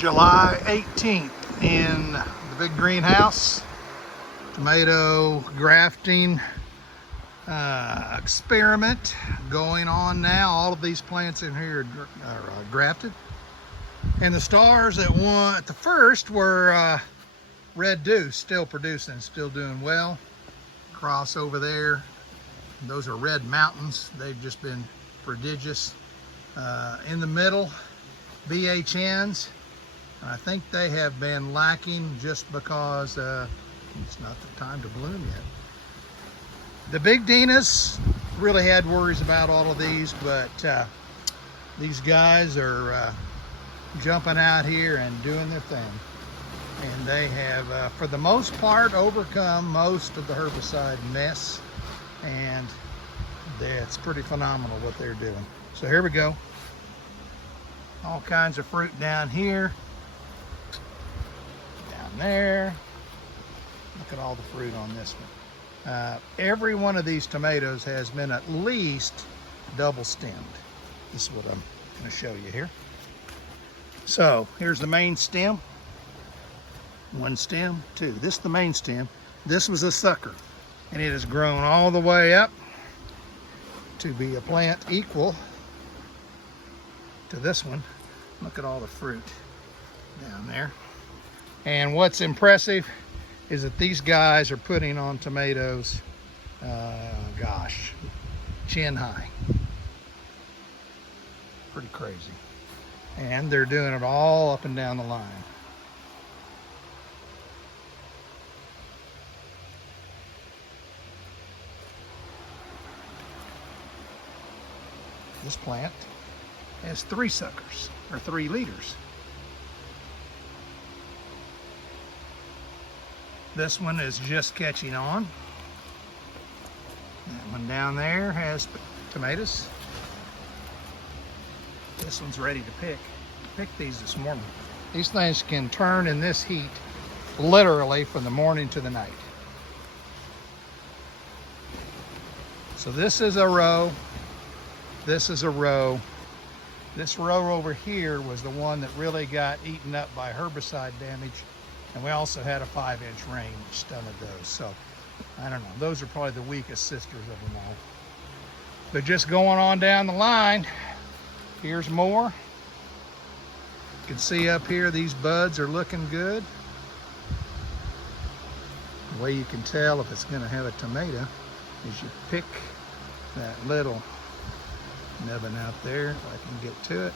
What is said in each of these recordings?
July 18th in the big greenhouse. Tomato grafting experiment going on now. All of these plants in here are grafted. And the stars at the first were Red Deuce, still producing, still doing well. Cross over there, those are Red Mountains. They've just been prodigious. In the middle, BHNs. I think they have been lacking just because it's not the time to bloom yet. The Big Dinas really had worries about all of these, but these guys are jumping out here and doing their thing. And they have, for the most part, overcome most of the herbicide mess. And it's pretty phenomenal what they're doing. So here we go. All kinds of fruit down here. Down there. Look at all the fruit on this one. Every one of these tomatoes has been at least double stemmed. This is what I'm going to show you here. So here's the main stem. One stem, two. This is the main stem. This was a sucker, and it has grown all the way up to be a plant equal to this one. Look at all the fruit down there. And what's impressive is that these guys are putting on tomatoes, gosh, chin high. Pretty crazy. And they're doing it all up and down the line. This plant has 3 suckers, or 3 leaders. This one is just catching on. That one down there has tomatoes. This one's ready to pick. Picked these this morning. These things can turn in this heat literally from the morning to the night. So this is a row. This is a row. This row over here was the one that really got eaten up by herbicide damage. And we also had a 5-inch rain which stunted those. So, I don't know. Those are probably the weakest sisters of them all. But just going on down the line, here's more. You can see up here, these buds are looking good. The way you can tell if it's going to have a tomato is you pick that little nubbin out there, if I can get to it.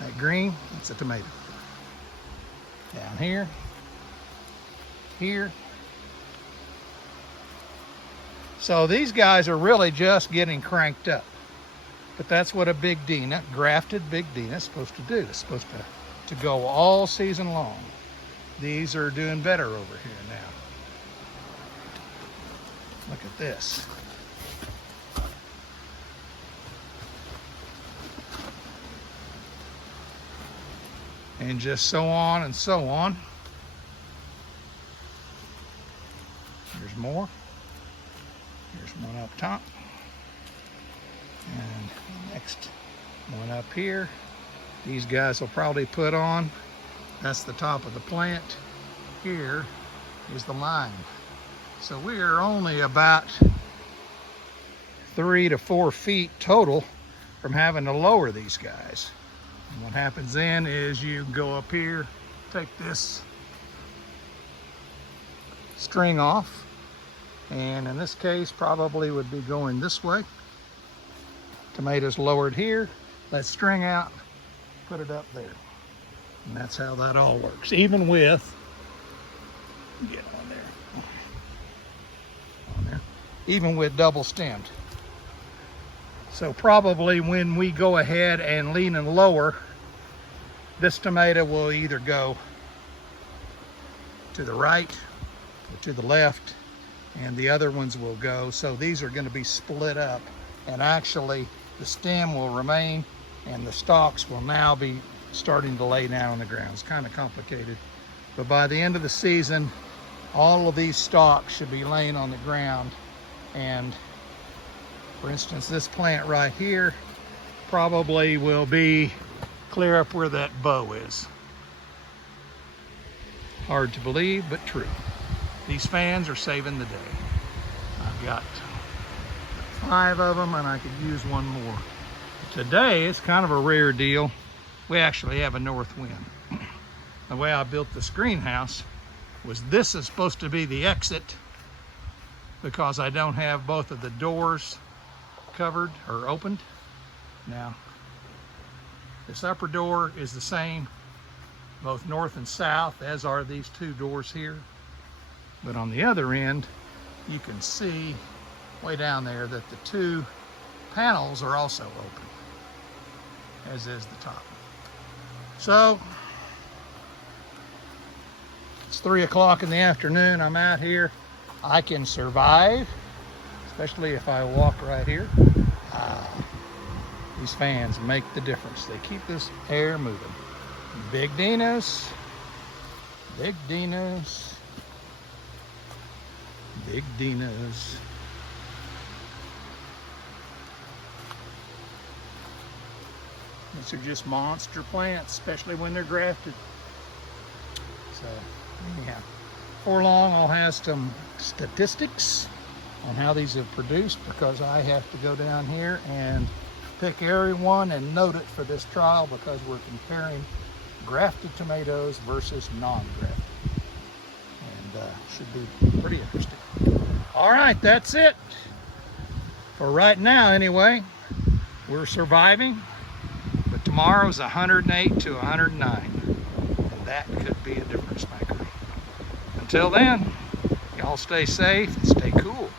That green, it's a tomato. Down here, here. So these guys are really just getting cranked up. But that's what a Big Dina, grafted Big Dina, is supposed to do. It's supposed to go all season long. These are doing better over here now. Look at this. And just so on and so on. There's more. Here's one up top. And the next one up here. These guys will probably put on. That's the top of the plant. Here is the line. So we are only about 3 to 4 feet total from having to lower these guys. And what happens then is you go up here, take this string off, and in this case probably would be going this way. Tomatoes lowered here, let string out, put it up there. And that's how that all works. Even with, get on there. Even with double stemmed. So probably when we go ahead and lean and lower, this tomato will either go to the right or to the left, and the other ones will go. So these are going to be split up, and actually the stem will remain and the stalks will now be starting to lay down on the ground. It's kind of complicated, but by the end of the season, all of these stalks should be laying on the ground. And for instance, this plant right here probably will be clear up where that bow is. Hard to believe, but true. These fans are saving the day. I've got 5 of them and I could use one more. Today it's kind of a rare deal. We actually have a north wind. The way I built this greenhouse was this is supposed to be the exit because I don't have both of the doors covered or opened. Now, this upper door is the same, both north and south, as are these 2 doors here. But on the other end, you can see way down there that the 2 panels are also open, as is the top. So, it's 3 o'clock in the afternoon. I'm out here. I can survive, especially if I walk right here. These fans make the difference. They keep this air moving. Big Dinos, Big Dinos, Big Dinos. These are just monster plants, especially when they're grafted. So, anyhow, before long I'll have some statistics on how these have produced, because I have to go down here and pick every one and note it for this trial, because we're comparing grafted tomatoes versus non-grafted. And should be pretty interesting. All right, that's it. For right now anyway, we're surviving. But tomorrow's 108 to 109. And that could be a difference maker. Until then, y'all stay safe and stay cool.